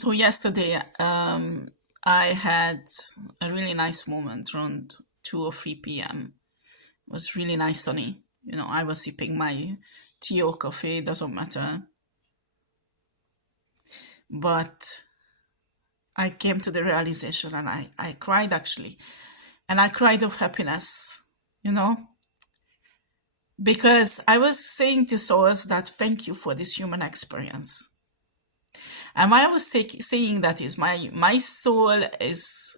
So yesterday, I had a really nice moment around 2 or 3 p.m. It was really nice sunny. I was sipping my tea or coffee, doesn't matter. But I came to the realization and I cried actually. And I cried of happiness, you know, because I was saying to souls that thank you for this human experience. And why I was saying that is my soul is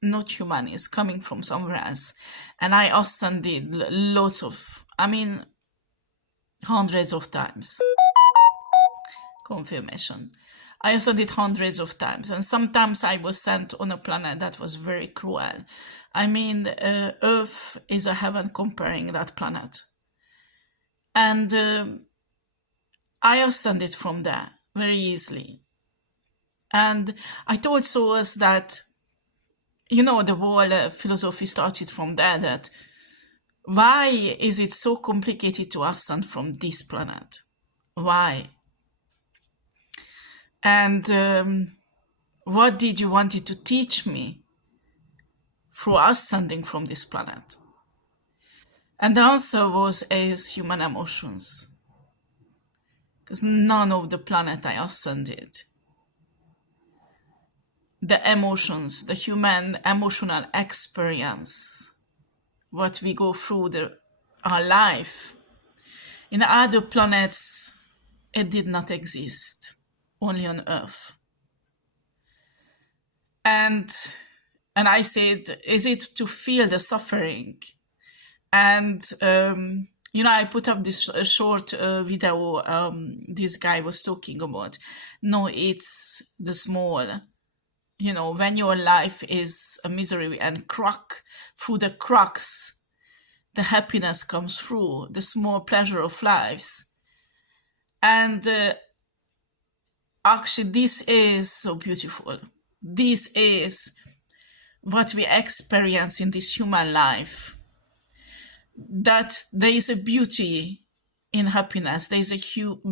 not human, is coming from somewhere else. And I often did lots of, hundreds of times. Confirmation. I also did hundreds of times, and sometimes I was sent on a planet that was very cruel. Earth is a heaven comparing that planet. And I ascended from there very easily. And I told souls that, the whole philosophy started from there, that why is it so complicated to ascend from this planet? Why? And what did you wanted to teach me through ascending from this planet? And the answer is human emotions. Because none of the planet I ascended, the emotions, the human emotional experience, what we go through our life, in other planets, it did not exist, only on Earth. And I said, is it to feel the suffering? And I put up this short video this guy was talking about. No, it's the small. When your life is a misery and through the cracks, the happiness comes through, the small pleasure of lives. And actually, this is so beautiful. This is what we experience in this human life. That there is a beauty in happiness, there is a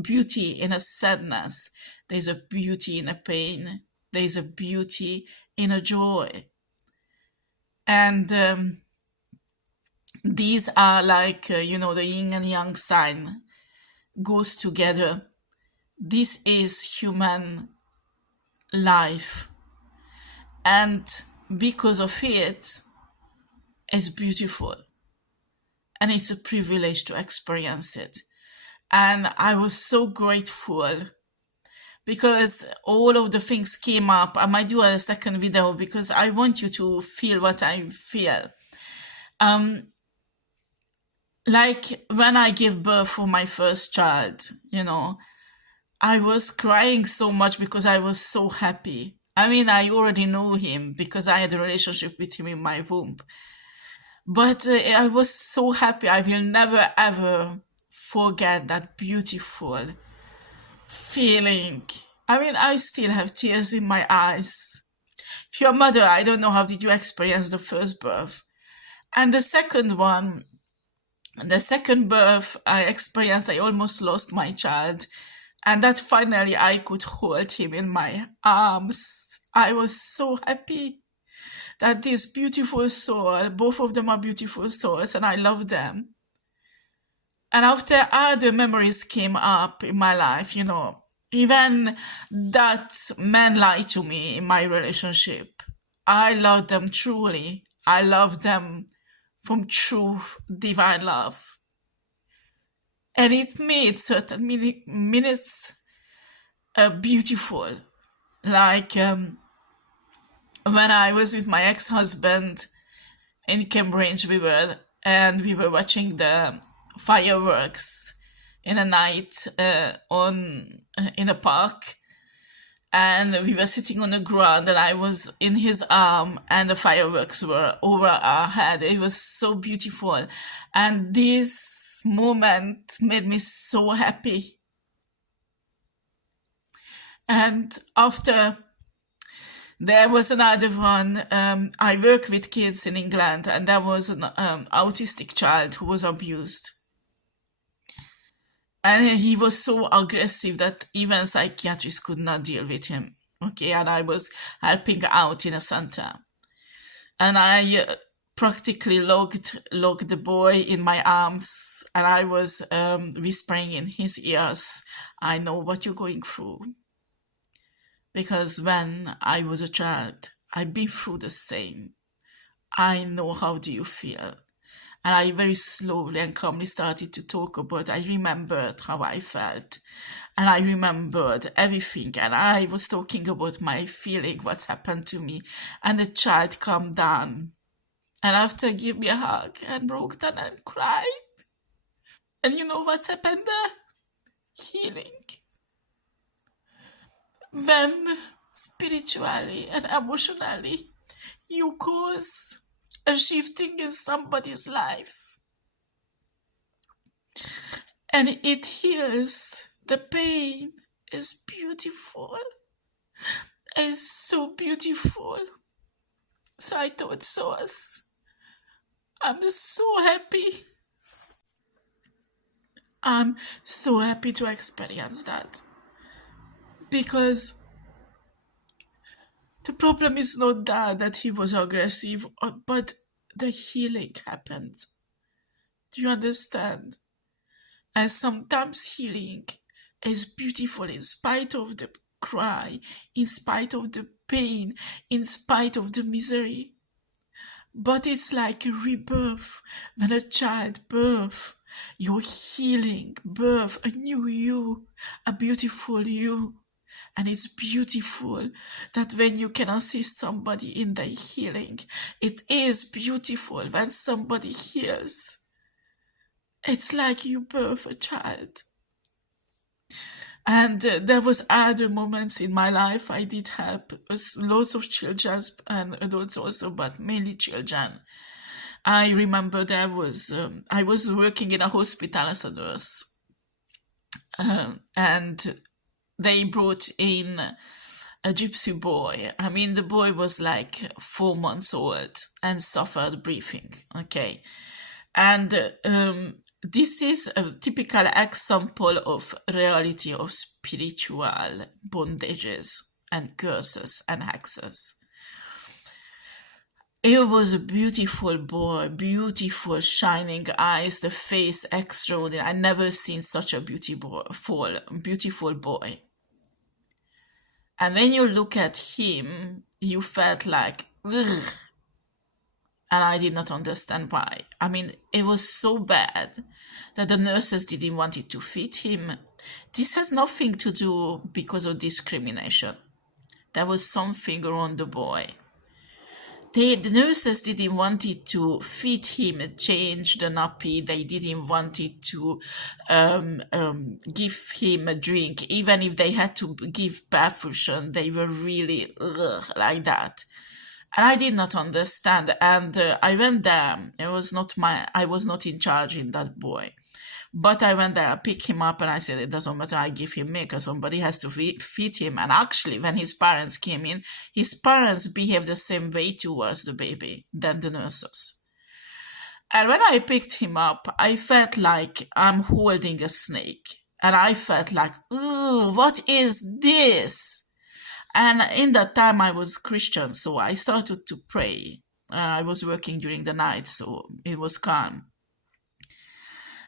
beauty in a sadness, there is a beauty in a pain, there is a beauty in a joy. And these are like, the yin and yang sign goes together. This is human life. And because of it, it's beautiful. And it's a privilege to experience it. And I was so grateful because all of the things came up. I might do a second video because I want you to feel what I feel. Like when I gave birth for my first child, I was crying so much because I was so happy. I already knew him because I had a relationship with him in my womb. But I was so happy. I will never ever forget that beautiful feeling. I still have tears in my eyes. If you're a mother, I don't know how did you experience the first birth. And the second birth I experienced, I almost lost my child. And that finally I could hold him in my arms. I was so happy that this beautiful soul, both of them are beautiful souls, and I love them. And after other memories came up in my life, even that man lied to me in my relationship. I love them truly. I love them from true divine love. And it made certain minutes beautiful. Like when I was with my ex-husband in Cambridge, we were watching the fireworks in a night in a park, and we were sitting on the ground, and I was in his arm, and the fireworks were over our head. It was so beautiful, and this moment made me so happy. And after, there was another one. I work with kids in England, and there was an autistic child who was abused. And he was so aggressive that even psychiatrists could not deal with him. okay, and I was helping out in a center. And I practically locked the boy in my arms, and I was whispering in his ears, I know what you're going through. Because when I was a child, I've been through the same. I know how do you feel. And I very slowly and calmly started to talk about, I remembered how I felt. And I remembered everything. And I was talking about my feeling, what's happened to me. And the child calmed down. And after gave me a hug and broke down and cried. And you know what's happened there? Healing. When spiritually and emotionally you cause a shifting in somebody's life and it heals, the pain is beautiful. It's so beautiful. So I thought, Source, I'm so happy. I'm so happy to experience that. Because the problem is not that he was aggressive, but the healing happened. Do you understand? And sometimes healing is beautiful in spite of the cry, in spite of the pain, in spite of the misery. But it's like a rebirth. When a child birth, you're healing, birth a new you, a beautiful you. And it's beautiful that when you can assist somebody in their healing, it is beautiful when somebody heals. It's like you birth a child. And there was other moments in my life I did help lots of children and adults also, but mainly children. I remember I was working in a hospital as a nurse, and they brought in a gypsy boy. I mean, the boy was like 4 months old and suffered breathing. Okay, and this is a typical example of reality of spiritual bondages and curses and hexes. It was a beautiful boy, beautiful shining eyes, the face extraordinary. I never seen such a beautiful boy. And when you look at him, you felt like, ugh. And I did not understand why. I mean, it was so bad that the nurses didn't want it to fit him. This has nothing to do because of discrimination. There was something around the boy. The nurses didn't want it to fit him, change the nappy. They didn't want it to give him a drink. Even if they had to give perfusion, they were really like that. And I did not understand. And I went there. I was not in charge in that boy. But I went there, I picked him up, and I said, it doesn't matter, I give him milk, somebody has to feed him. And actually, when his parents came in, his parents behaved the same way towards the baby than the nurses. And when I picked him up, I felt like I'm holding a snake. And I felt like, ooh, what is this? And in that time, I was Christian, so I started to pray. I was working during the night, so it was calm.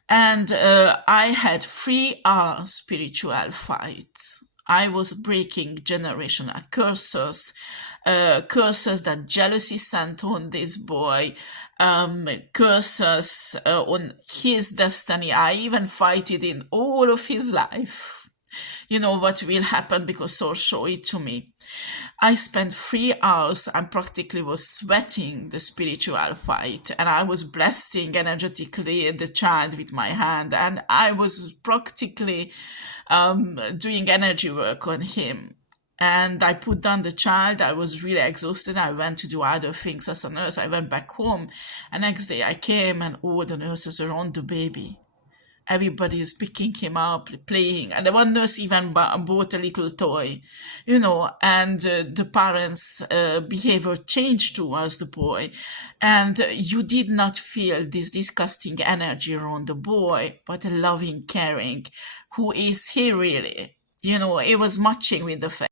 And I had 3-hour spiritual fights. I was breaking generational curses, curses that jealousy sent on this boy, curses on his destiny. I even fight it in all of his life. You know what will happen because Soul showed it to me. I spent 3 hours and practically was sweating the spiritual fight, and I was blessing energetically the child with my hand, and I was practically doing energy work on him. And I put down the child. I was really exhausted. I went to do other things as a nurse. I went back home, and next day I came, and all the nurses around the baby. Everybody is picking him up, playing, and the one nurse even bought a little toy, you know, and the parents' behavior changed towards the boy, and you did not feel this disgusting energy around the boy, but a loving, caring, who is he really? You know, it was matching with the fact.